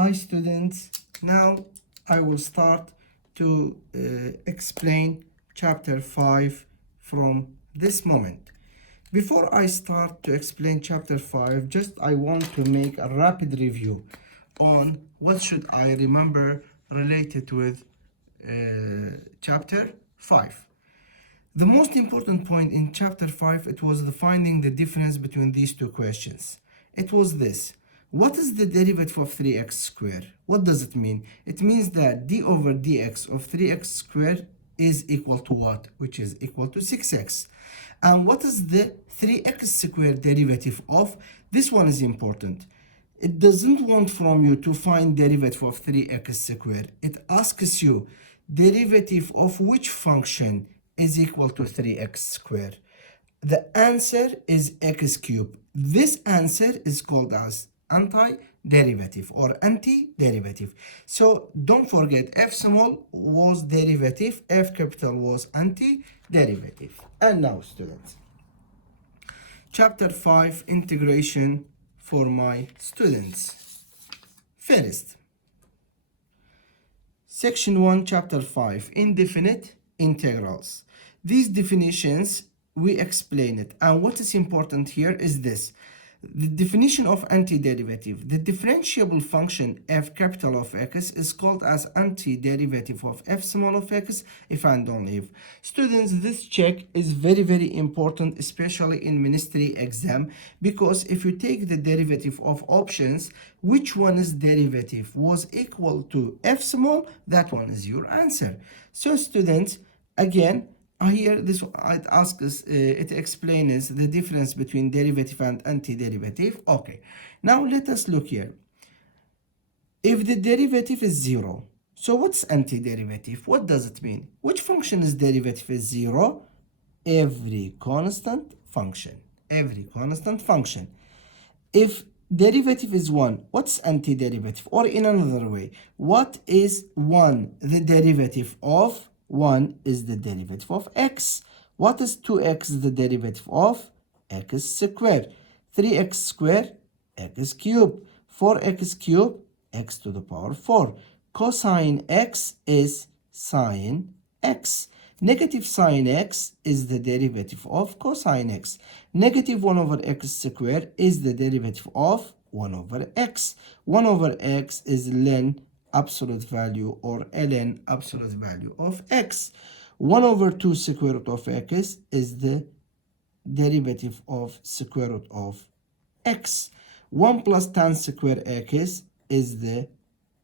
Hi students, now I will start to explain chapter 5 from this moment. Before I start to explain chapter 5, just I want to make a rapid review on what should I remember related with chapter 5. The most important point in chapter 5, it was finding the difference between these two questions. It was this. What is the derivative of 3x squared? What does it mean? It means that d over dx of 3x squared is equal to what? Which is equal to 6x. And what is the 3x squared derivative of? This one is important. It doesn't want from you to find derivative of 3x squared. It asks you derivative of which function is equal to 3x squared. The answer is x cubed. This answer is called as antiderivative or antiderivative. So don't forget, f small was derivative, f capital was antiderivative. And now students, chapter 5, integration for my students. First, section 1, chapter 5, indefinite integrals. These definitions, we explain it. And what is important here is this. The definition of antiderivative. The differentiable function f capital of x is called as antiderivative of f small of x if and only if. Students, this check is very important, especially in ministry exam, because if you take the derivative of options, which one's derivative was equal to f small, that one is your answer. So students, again, here this it asks, it explains the difference between derivative and antiderivative. Okay, now let us look here. If the derivative is 0, so what's antiderivative? What does it mean? Which function's derivative is 0? Every constant function. Every constant function. If derivative is 1, what's antiderivative? Or in another way, what is 1? The derivative of 1 is the derivative of x. What is 2x? The derivative of x squared. 3x squared, x cubed. 4x cubed, x to the power 4. Cosine x is sine x. Negative sine x is the derivative of cosine x. Negative 1 over x squared is the derivative of 1 over x. 1 over x is ln absolute value or ln absolute value of x. 1 over 2 square root of x is the derivative of square root of x. 1 plus tan square x is the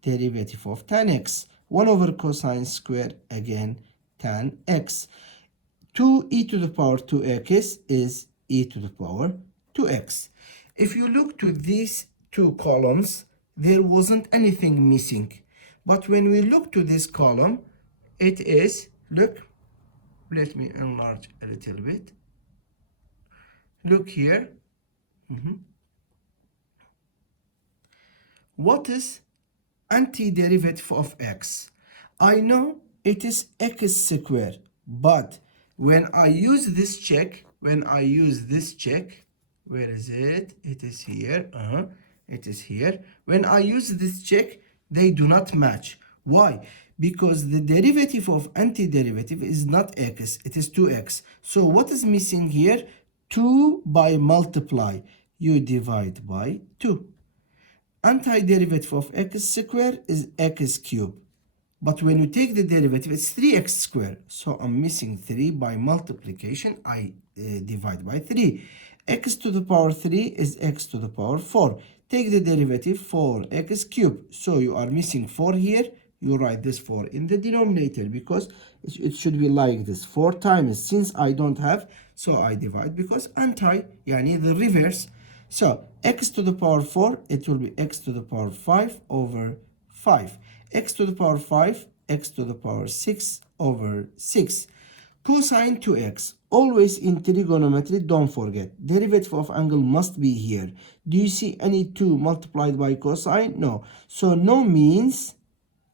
derivative of tan x. 1 over cosine square, again tan x. 2e to the power 2x is e to the power 2x. If you look to these two columns, there wasn't anything missing. But when we look to this column, it is, look, let me enlarge a little bit. Look here. What is antiderivative of x? I know it is x squared, but when I use this check, where is it? It is here. It is here. When I use this check, they do not match. Why? Because the derivative of antiderivative is not x, it is 2x. So what is missing here? 2 by multiply. You divide by 2. Antiderivative of x squared is x cubed. But when you take the derivative, it's 3x squared. So I'm missing 3 by multiplication. I divide by 3. X to the power 3 is x to the power 4. Take the derivative, 4x cubed. So you are missing 4 here. You write this 4 in the denominator because it should be like this. 4 times, since I don't have, so I divide because yani the reverse. So x to the power 4, it will be x to the power 5 over 5. X to the power 5, x to the power 6 over 6. Cosine 2x. Always in trigonometry, don't forget, derivative of angle must be here. Do you see any 2 multiplied by cosine? No. So no means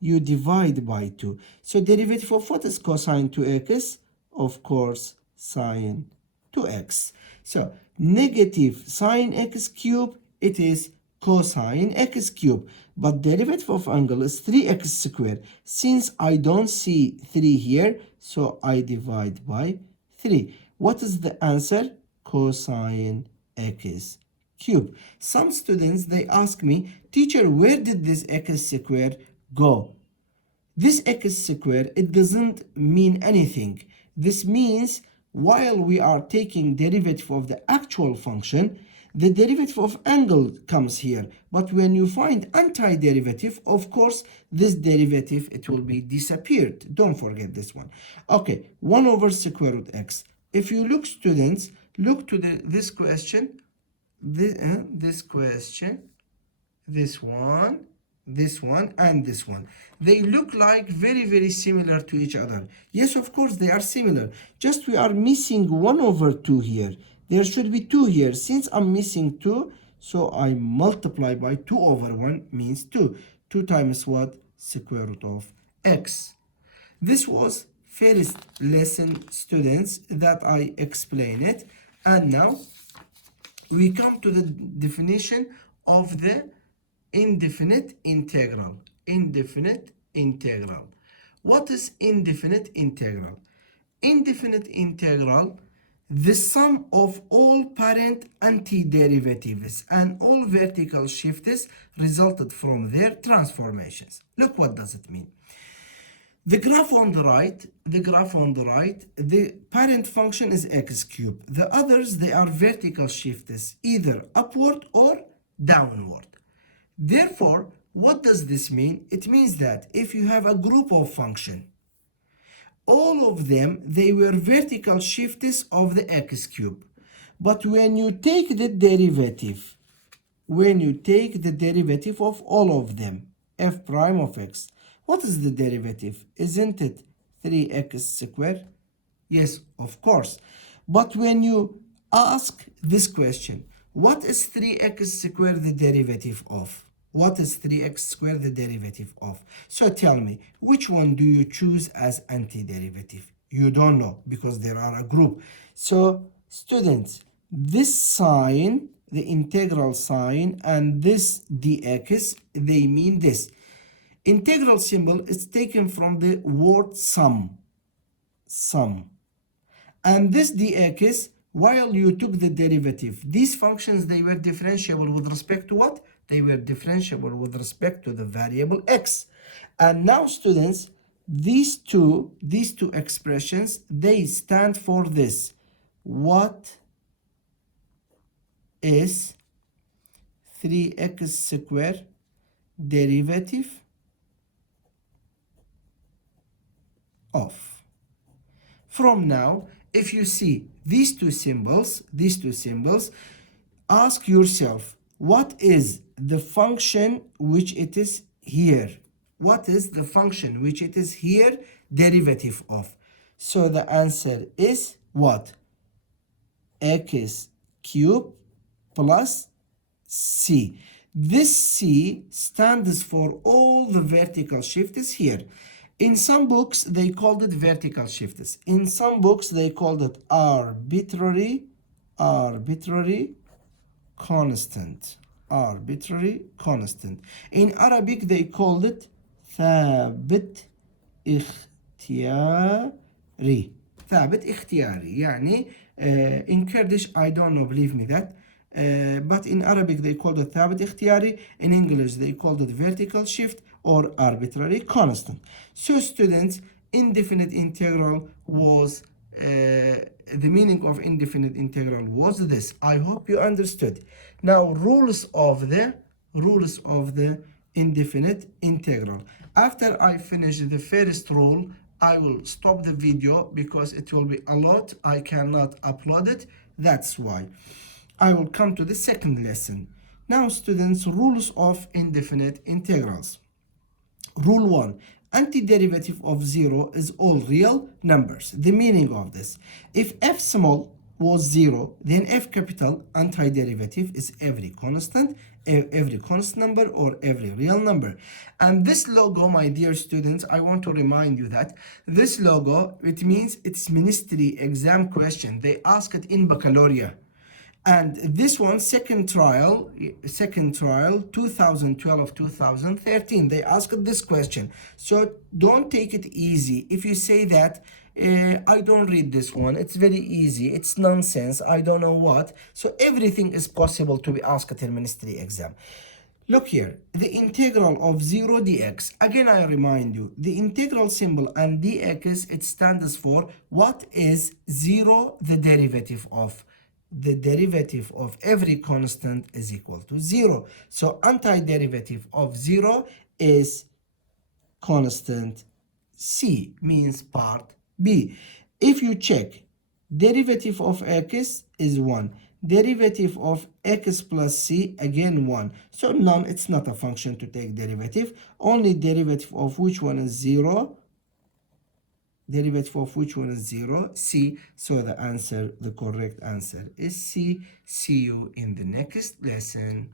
you divide by 2. So derivative of what is cosine 2x? Of course, sine 2x. So negative sine x cubed, it is cosine x cubed. But derivative of angle is 3x squared. Since I don't see 3 here, so I divide by 3. What is the answer? Cosine x cubed. Some students, they ask me, teacher, where did this x squared go? This x squared, it doesn't mean anything. This means while we are taking derivative of the actual function, the derivative of angle comes here. But when you find antiderivative, of course, this derivative, it will be disappeared. Don't forget this one. Okay, 1 over square root x. If you look, students, look to this question, this question, this one, and this one. They look like very similar to each other. Yes, of course they are similar, just we are missing 1 over 2 here. There should be 2 here. Since I'm missing 2, so I multiply by 2 over 1 means 2. 2 times what? Square root of x. This was first lesson, students, that I explained it. And now we come to the definition of the indefinite integral. Indefinite integral. What is indefinite integral? Indefinite integral, the sum of all parent antiderivatives and all vertical shifts resulted from their transformations. Look, what does it mean? The graph on the right, the parent function is x cubed. The others, they are vertical shifts, either upward or downward. Therefore, what does this mean? It means that if you have a group of function, all of them, they were vertical shifts of the x cube. But when you take the derivative, of all of them, f prime of x, what is the derivative? Isn't it 3x squared? Yes, of course. But when you ask this question, what is 3x squared the derivative of? What is 3x squared the derivative of? So tell me, which one do you choose as antiderivative? You don't know because there are a group. So students, this sign, the integral sign, and this dx, they mean this. Integral symbol is taken from the word sum. And this dx, while you took the derivative, these functions, they were differentiable with respect to what? They were differentiable with respect to the variable x. And now, students, these two expressions, they stand for this. What is 3x squared derivative of? From now, if you see these two symbols, ask yourself, what is the function which it is here? What is the function which it is here derivative of? So the answer is what? X cubed plus c. This c stands for all the vertical shifts here. In some books, they called it vertical shifts. In some books, they called it arbitrary constant. In Arabic, they called it ثابت اختياري. يعني in Kurdish, I don't know, believe me that. But in Arabic, they called it ثابت اختياري. In English, they called it vertical shift or arbitrary constant. So students, indefinite integral was, the meaning of indefinite integral was this. I hope you understood. Now, rules of the indefinite integral. After I finish the first rule, I will stop the video because it will be a lot. I cannot upload it. That's why. I will come to the second lesson. Now, students, rules of indefinite integrals. Rule 1. Antiderivative of 0 is all real numbers. The meaning of this: if f small was 0, then f capital antiderivative is every constant number or every real number. And this logo, my dear students, I want to remind you that this logo, it means it's ministry exam question. They ask it in baccalaureate. And this one, second trial 2012-2013, they asked this question. So don't take it easy if you say that I don't read this one, it's very easy, it's nonsense, I don't know what. So everything is possible to be asked at a ministry exam. Look here, the integral of 0 dx. Again, I remind you, the integral symbol and dx, it stands for what is 0 the derivative of. The derivative of every constant is equal to 0. So antiderivative of 0 is constant C, means part B. If you check, derivative of x is 1. Derivative of x plus c, again 1. So none, it's not a function to take derivative. Only derivative of which one is 0. Derivative of which one is 0? C. So the correct answer is C. See you in the next lesson.